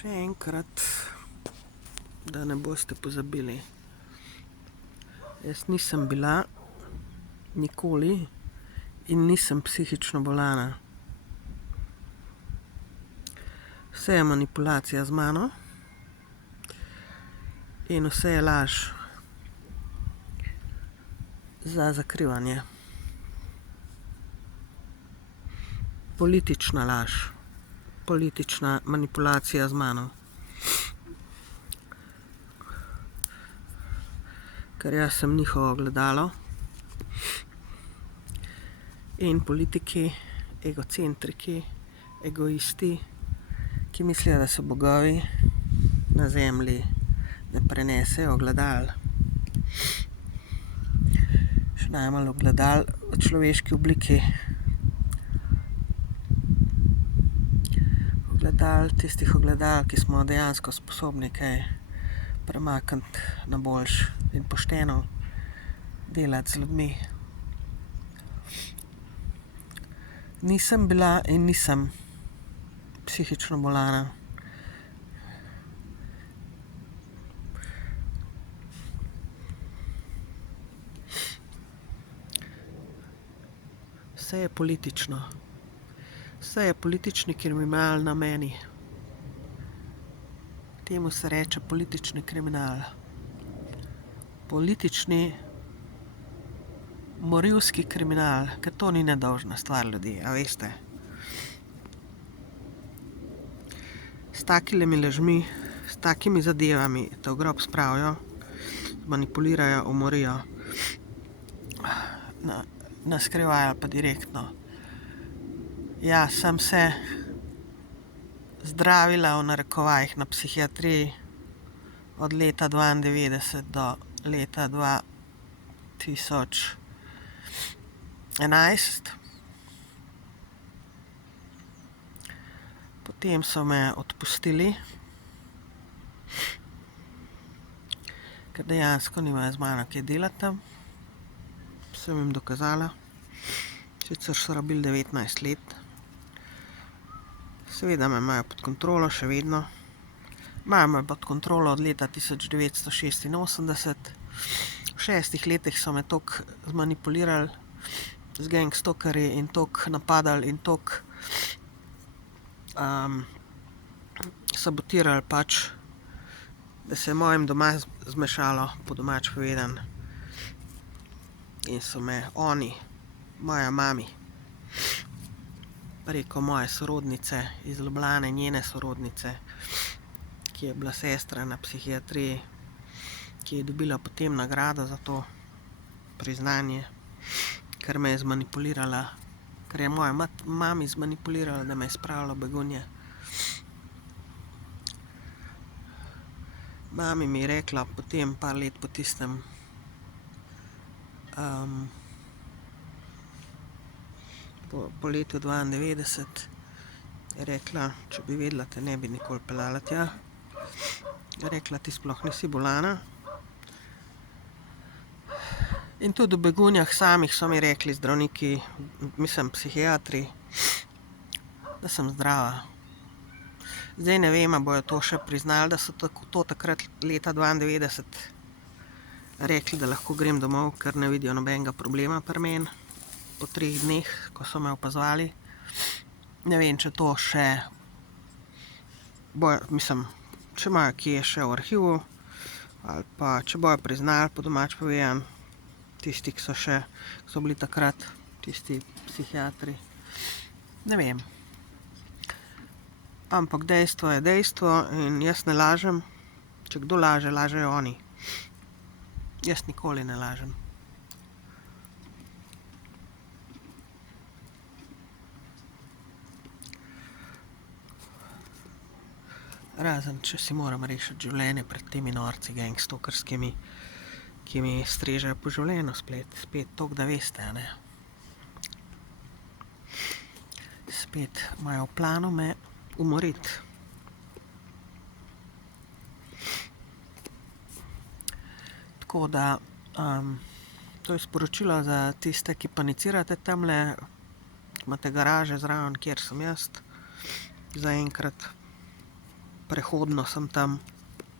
Še enkrat, da ne boste pozabili. Jaz nisem bila nikoli in nisem psihično bolana. Vse je manipulacija z mano in vse je laž za zakrivanje. Politična laž, politična manipulacija z mano. Ker jaz sem njihovo ogledalo in politiki, egocentriki, egoisti, ki mislijo, da so bogovi na zemlji, ne prenesejo ogledal. Še najmanj ogledal v človeški obliki. Tistih ogledal, ki smo dejansko sposobni kaj premakniti na boljše in pošteno delati z ljudmi. Nisem bila in nisem psihično bolana. Vse je politično. Vse je politični kriminal na meni. Temu se reče politični kriminal. Politični morilski kriminal, ker to ni nedolžna stvar ljudi, a veste. S takimi lažmi, s takimi zadevami te v grob spravijo, manipulirajo, umorijo. Na skrivaj ali pa direktno. Ja, sem se zdravila v narekovajih na psihiatriji od leta 1992 do leta 2011. Potem so me odpustili, ker dejansko nimajo z mano kaj delati tam. Sem jim dokazala. Sicer so rabili 19 let. Seveda me imajo pod kontrolo še vedno. Imajo me pod kontrolo od leta 1986. V 6 letih so me toliko zmanipulirali z gangstokerji in toliko napadali in toliko sabotirali pač, da se je mojim doma zmešalo, po domače povedano. In so me oni, moja mami, preko moje sorodnice iz Ljubljane, njene sorodnice, ki je bila sestra na psihiatriji, ki je dobila potem nagrado za to priznanje, ker me je zmanipulirala, ker je moja mami zmanipulirala, da me je spravila v begunje. Mami mi je rekla potem, par let po tistem, po letu 1992, je rekla, če bi vedela, te ne bi nikoli peljala tja. Je rekla, ti sploh nisi bolana. In tudi v begunjah samih so mi rekli zdravniki, mislim psihiatri, da sem zdrava. Zdaj ne vem, a bojo to še priznali, da so to takrat leta 1992 rekli, da lahko grem domov, ker ne vidijo nobenega problema pri meni. Po 3 dneh, ko so me opazovali. Ne vem, če to še bojo, mislim, če imajo kje še v arhivu, ali pa če bojo priznali, po domače povedano, tisti, ki so bili takrat, tisti psihiatri. Ne vem. Ampak dejstvo je dejstvo in jaz ne lažem. Če kdo laže, lažejo oni. Jaz nikoli ne lažem. Razen, če si moram rešiti življenje pred temi norci gangstokerskimi, ki mi strežejo po življenju spet toliko, da veste, a ne. Spet imajo v planu me umoriti. Tako da, to je sporočilo za tiste, ki panicirate tamle, imate garaže zraven, kjer sem jaz, zaenkrat. prehodno sem tam.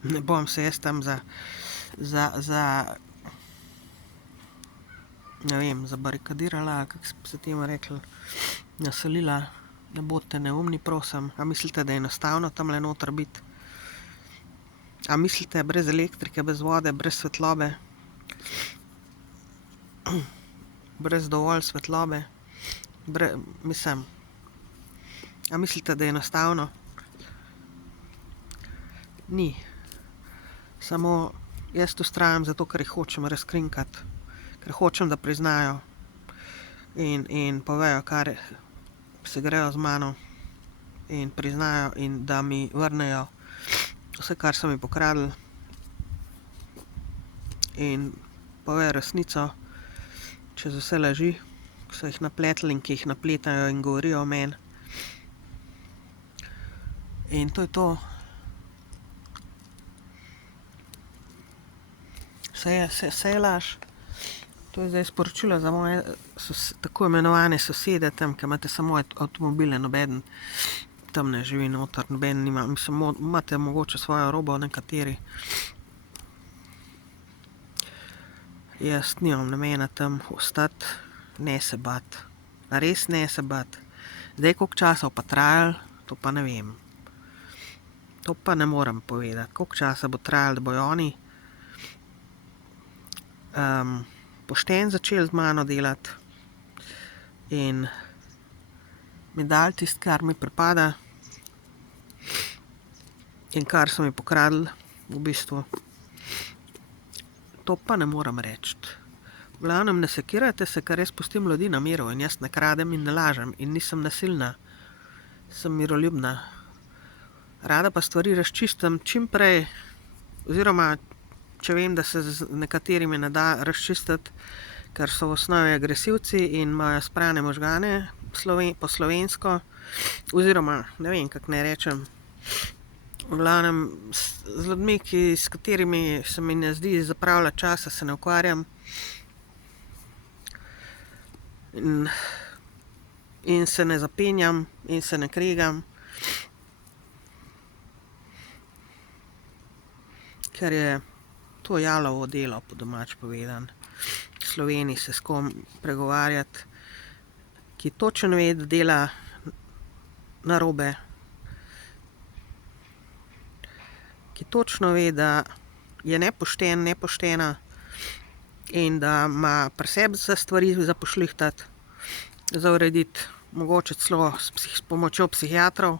Ne bom se jaz tam za ne vem, zabarikadirala, kako se temu rekli, naselila. Ne bodite neumni, prosim. A mislite, da je enostavno tamle noter biti? A mislite, brez elektrike, brez vode, brez svetlobe, brez dovolj svetlobe, mislim, a mislite, da je enostavno? Ni. Samo jaz vztrajam zato, ker jih hočem razkrinkati. Ker hočem, da priznajo in povejo, kar se grejo z mano, in priznajo in da mi vrnejo vse, kar so mi pokradli, in povejo resnico čez vse laži, ki so jih napletli in ki jih napletajo in govorijo o meni. In to je to. Vse je laž. To je zdaj sporočilo za moje tako imenovane sosede tam, ki imate samo avtomobile, nobeden tam ne živi noter, noben nima, mislim, imate mogoče svojo robo nekateri. Jaz nimam namena tam ostati, ne se bat. Res ne se bat. Zdaj, koliko časa pa trajalo, to pa ne vem. To pa ne morem povedati. Koliko časa bo trajalo, da bojo oni pošteno začeli z mano delati in mi dali tisto, kar mi pripada in kar so mi pokradli, v bistvu. To pa ne morem reči. V glavnem, ne sekirajte se, ker jaz pustim ljudi na miru in jaz ne kradem in ne lažem in nisem nasilna. Sem miroljubna. Rada pa stvari razčistim čim prej, oziroma če vem, da se z nekaterimi ne da razčistiti, ker so v osnovi agresivci in imajo sprane možgane po slovensko, oziroma ne vem, kako naj rečem. V glavnem, z ljudmi, s katerimi se mi ne zdi zapravljati časa, se ne ukvarjam. In se ne zapenjam in se ne kregam, ker je to jalovo delo, po domač povedano. V Sloveniji se s kom pregovarjati, ki točno ve, da dela narobe, ki točno ve, da je nepošten, nepoštena in da ima pri sebi za stvari za pošlihtati, za urediti, mogoče celo s pomočjo psihiatrov.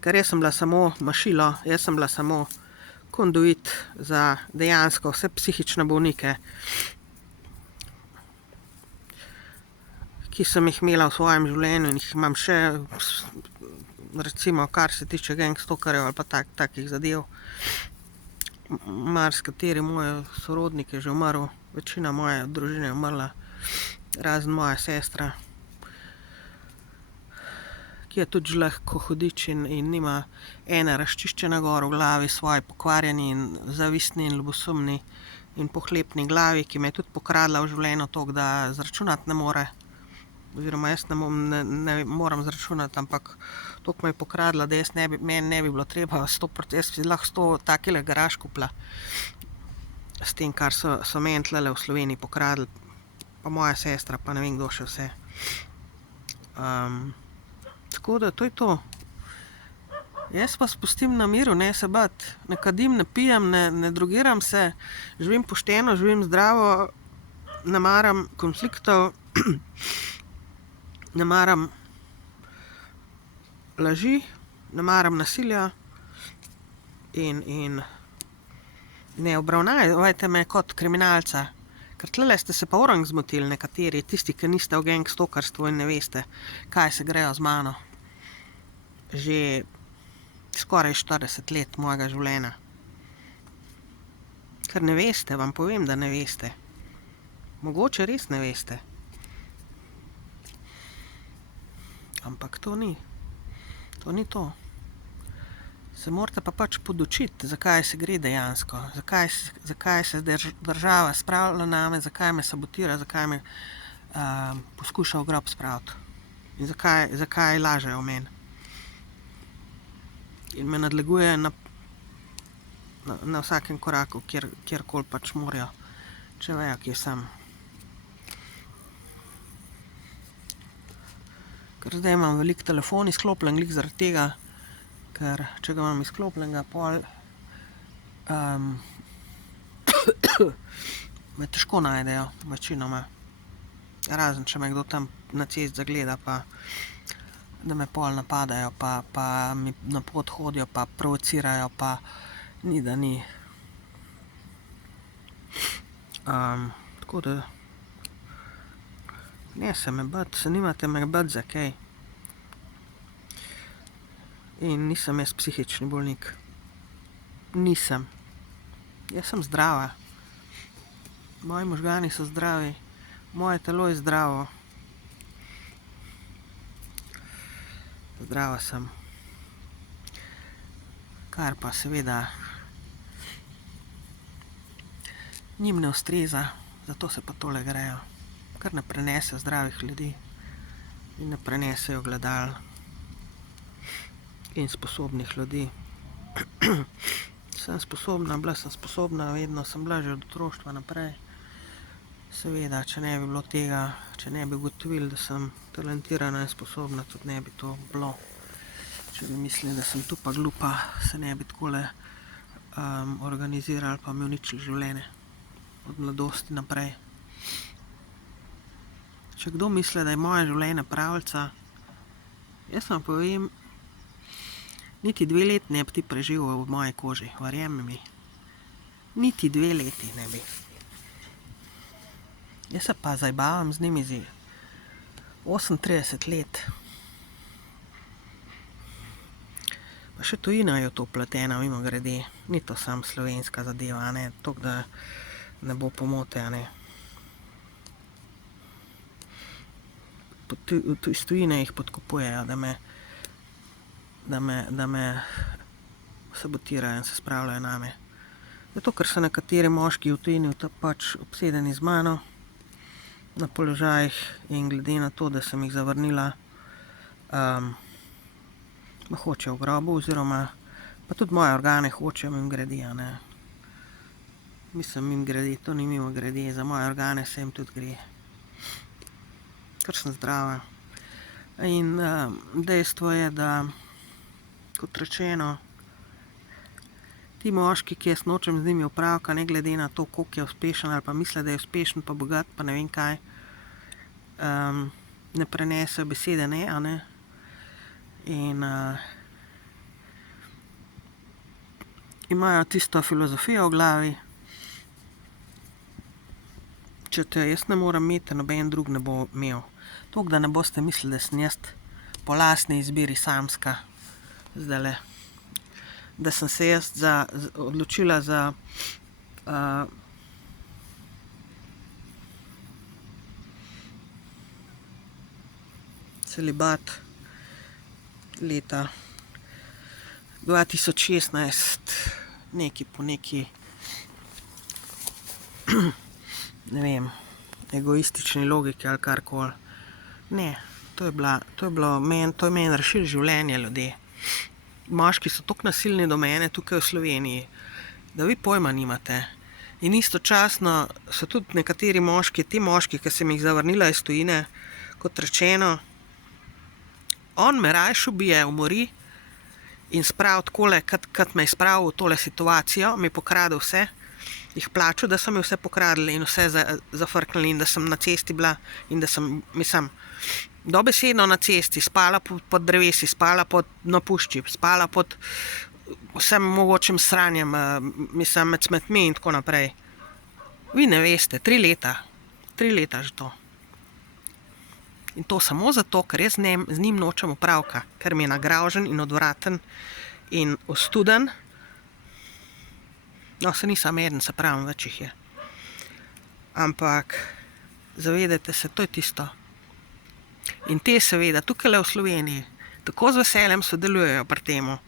Ker jaz sem bila samo mašilo, jaz sem bila samo konduit za dejansko vse psihične bolnike, ki sem jih imela v svojem življenju in jih imam še, recimo, kar se tiče gangstokerjev ali pa takih zadev. Marsikateri moj sorodnik je že umrl, večina moje družine je umrla, razen moja sestra, ki je tudi lahko hudič in nima ene razčiščene gor v glavi, svoji pokvarjeni in zavistni in ljubosumni in pohlepni glavi, ki me je tudi pokradla v življenju toliko, da zračunati ne more. Oziroma jaz ne moram zračunati, ampak toliko me je pokradla, da meni ne bi bilo treba jaz bi lahko 100 takele garaž kupila s tem, kar so meni tlele v Sloveniji pokradli, pa moja sestra, pa ne vem, kdo še vse. Tako da, to je to. Jaz vas pustim na miru, ne se bati. Ne kadim, ne pijem, ne drogiram se, živim pošteno, živim zdravo, ne maram konfliktov, ne maram laži, ne maram nasilja in ne obravnavajte me kot kriminalca. Ker tlele ste se pa orang zmotili nekateri, tisti, ki niste v gangstokerstvu in ne veste, kaj se grejo z mano. Že skoraj 40 let mojega življenja. Ker ne veste, vam povem, da ne veste. Mogoče res ne veste. Ampak to ni. To ni to. Se morate pa pač podučiti, zakaj se gre dejansko. Zakaj se država spravlja name, zakaj me sabotira, zakaj me poskuša v grob spraviti. In zakaj lažejo o meni. in me nadleguje na vsakem koraku, kjerkoli pač morajo, če vejo, kje sem. Ker zdaj imam veliko telefon izklopljen, glih zaradi tega, ker če ga imam izklopljenega, pol me težko najdejo, večinoma. Razen, če me kdo tam na cesti zagleda, pa da me pol napadajo, pa mi na pot hodijo, pa provocirajo, pa ni da ni. Tako da ne se nimate me bati za kaj. In nisem jaz psihični bolnik. Nisem. Jaz sem zdrava. Moji možgani so zdravi. Moje telo je zdravo. Zdrava sem. Kar pa seveda njim ne ustreza, zato se pa tole grejo. Kar ne prenesejo zdravih ljudi in ne prenesejo gledal in sposobnih ljudi. Sem sposobna, vedno sem bila že od otroštva naprej. Seveda, če ne bi bilo tega, če ne bi ugotovili, da sem talentirana in sposobna, tudi ne bi to bilo. Če bi mislili, da sem tu pa glupa, se ne bi takole organizirali pa mi uničili življenje. Od mladosti naprej. Če kdo misli, da je moje življenje pravljica, jaz vam povem, niti 2 leti ne bi ti preživel v moji koži, verjemi mi. Niti 2 leti ne bi. Jaz se pa zabavam z njimi že 38 let. Pa še tujina je v to vpletena, mimogrede. Ni to samo slovenska zadeva, ne, toliko da ne bo pomote, ne. Iz tujine jih podkupujejo, da me sabotirajo in se spravljajo name. Zato, ker so nekateri moški v tujini pač obsedeni z mano na položajih in glede na to, da sem jih zavrnila, me hočejo v grobu, oziroma pa tudi moje organe hočejo mimogrede, ne. Mislim mimogrede, to ni mimogrede, za moje organe se jim tudi gre. Ker sem zdrava. In dejstvo je, da kot rečeno, ti moški, ki jaz nočem z njimi opravka, ne glede na to, koliko je uspešen ali pa misli, da je uspešen pa bogat pa ne vem kaj, ne prenesejo besede ne, a ne. In imajo tisto filozofijo v glavi, če te jaz ne morem imeti, noben drug ne bo imel. Toliko, da ne boste mislili, da sem jaz po lastni izbiri samska zdajle. Da sem se jaz odločila za celibat leta 2016, po neki, ne vem, egoistični logiki ali karkoli. Ne, to je meni rešilo življenje, ljudje. Moški so toliko nasilni do mene tukaj v Sloveniji, da vi pojma nimate. In istočasno so tudi nekateri moški, ti moški, ki sem jih zavrnila iz tujine, kot rečeno, on me rajši ubije, umori in spravi takole, kot me je spravil v tole situacijo, mi pokrade vse, jih plačal, da so mi vse pokradli in vse zafrknili in da sem na cesti bila in da sem, mislim, dobesedno na cesti, spala pod drevesi, spala na pušči, spala pod vsem mogočim sranjem, mislim, med smetmi in tako naprej. Vi ne veste, 3 leta že to. In to samo zato, ker jaz z njim nočem opravka, ker mi je nagraužen in odvraten in ostuden. No, se ni samo eden, se pravim, več jih je. Ampak zavedajte se, to je tisto. In te seveda, tukajle v Sloveniji, tako z veseljem sodelujejo pri temu,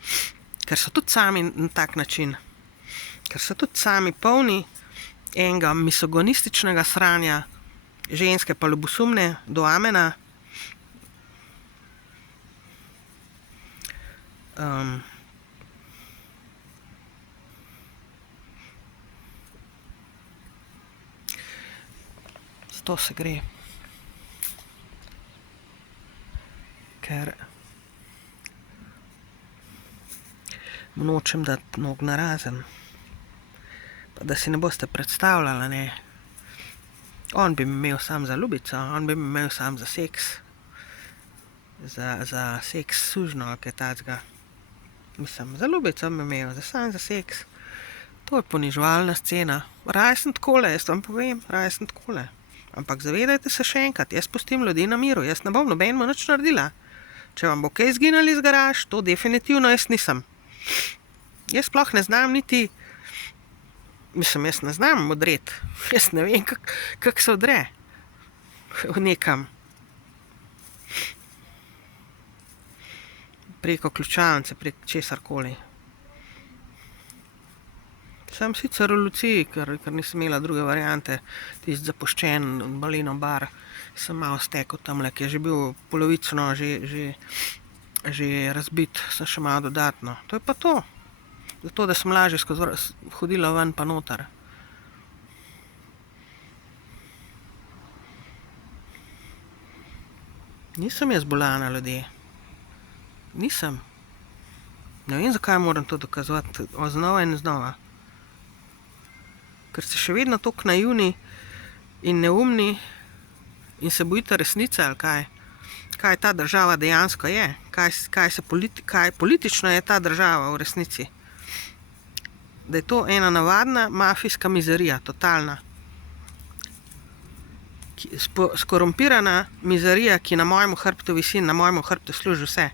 ker so tudi sami na tak način, ker so tudi sami polni enega misogonističnega sranja, ženske pa ljubosumne do amena. to se gre. Ker nočem dati nog narazen. Pa da si ne boste predstavljala, ne. On bi me imel sam za ljubico, on bi me imel sam za seks. Za seks sužno ali kaj takega. Mislim, za ljubico bi me imel, sam za seks. To je poniževalna scena. Raje sem takole, jaz vam povem, raje sem takole. Ampak zavedajte se še enkrat, jaz pustim ljudi na miru, jaz ne bom nobenemu nič naredila. Če vam bo kaj izginili iz garaž, to definitivno jaz nisem. Jaz sploh ne znam niti, jaz ne znam modreti. Jaz ne vem, kako se odre. Nekam. Preko ključavnice, preko česarkoli. Sem sicer v Luciji, ker nisem imela druge variante, tisti zapuščen Baleno bar, sem malo stekel tamle, ki je že bil polovično že razbit, sem še malo dodatno. To je pa to. Zato, da sem lažje hodila ven pa noter. Nisem jaz bolana, ljudje. Nisem. Ne vem, zakaj moram to dokazovati znova in znova. Ker ste še vedno toliko naivni in neumni in se bojite resnice, ali kaj? Kaj ta država dejansko je? Kaj politično je ta država v resnici? Da je to ena navadna mafijska mizerija, totalna. Skorumpirana mizerija, ki na mojemu hrbtu visi, na mojemu hrbtu služi vse.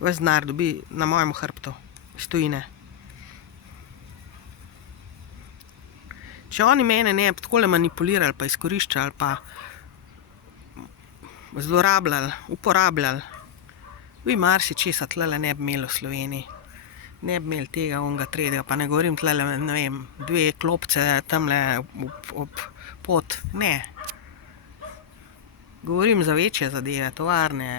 Ves denar dobi na mojemu hrbtu, iz tujine. Če oni mene ne bi takole manipulirali, pa izkoriščali, pa zlorabljali, uporabljali, vi marsičesa tlele ne bi imeli v Sloveniji. Ne bi imeli tega, onega, tretjega, pa ne govorim tlele, ne vem, 2 klopce tamle ob pot. Ne. Govorim za večje zadeve, tovarne,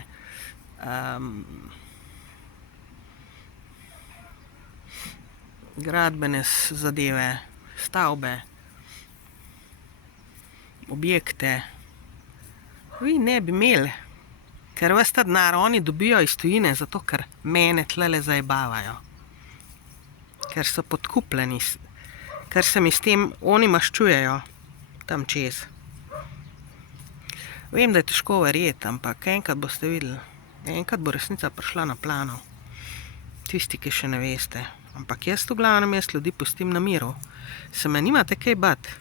gradbene zadeve, stavbe, objekte. Vi ne bi imeli, ker ves ta denar oni dobijo iz tujine, zato ker mene tlele zajebavajo. Ker so podkupljeni, ker se mi s tem oni maščujejo tam čez. Vem, da je težko verjeti, ampak enkrat boste videli. Enkrat bo resnica prišla na plano. Tisti, ki še ne veste. Ampak jaz v glavnem ljudi pustim na miru. Se me nimate kaj bati.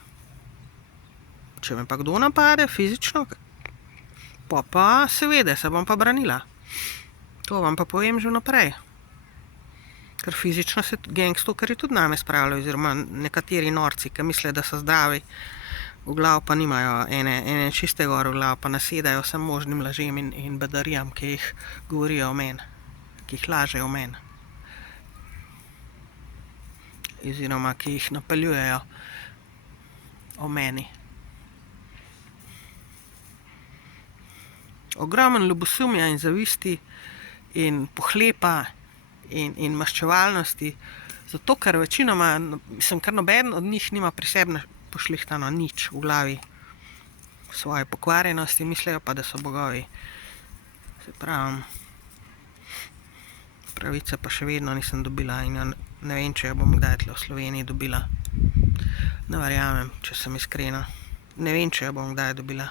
Če me pa kdo napade fizično, pa seveda se bom pa branila. To vam pa povem že naprej. Ker fizično se gangstokerji tudi name spravljajo, oziroma nekateri norci, ki mislijo, da so zdravi, v glav pa nimajo ene čiste gore v glav, pa nasedajo vsem možnim lažem in bedarijam, ki jih govorijo o meni, ki jih lažejo o meni. Oziroma, ki jih napeljujejo o meni. Ogromen ljubosumja in zavisti in pohlepa in maščevalnosti, zato ker večinoma, kar nobeden od njih nima pri sebi pošlihtano nič v glavi svoje pokvarjenosti, mislijo pa, da so bogovi. Se pravim, pravice pa še vedno nisem dobila in ne vem, če jo bom kdaj tle v Sloveniji dobila. Ne verjamem, če sem iskrena. Ne vem, če jo bom kdaj dobila.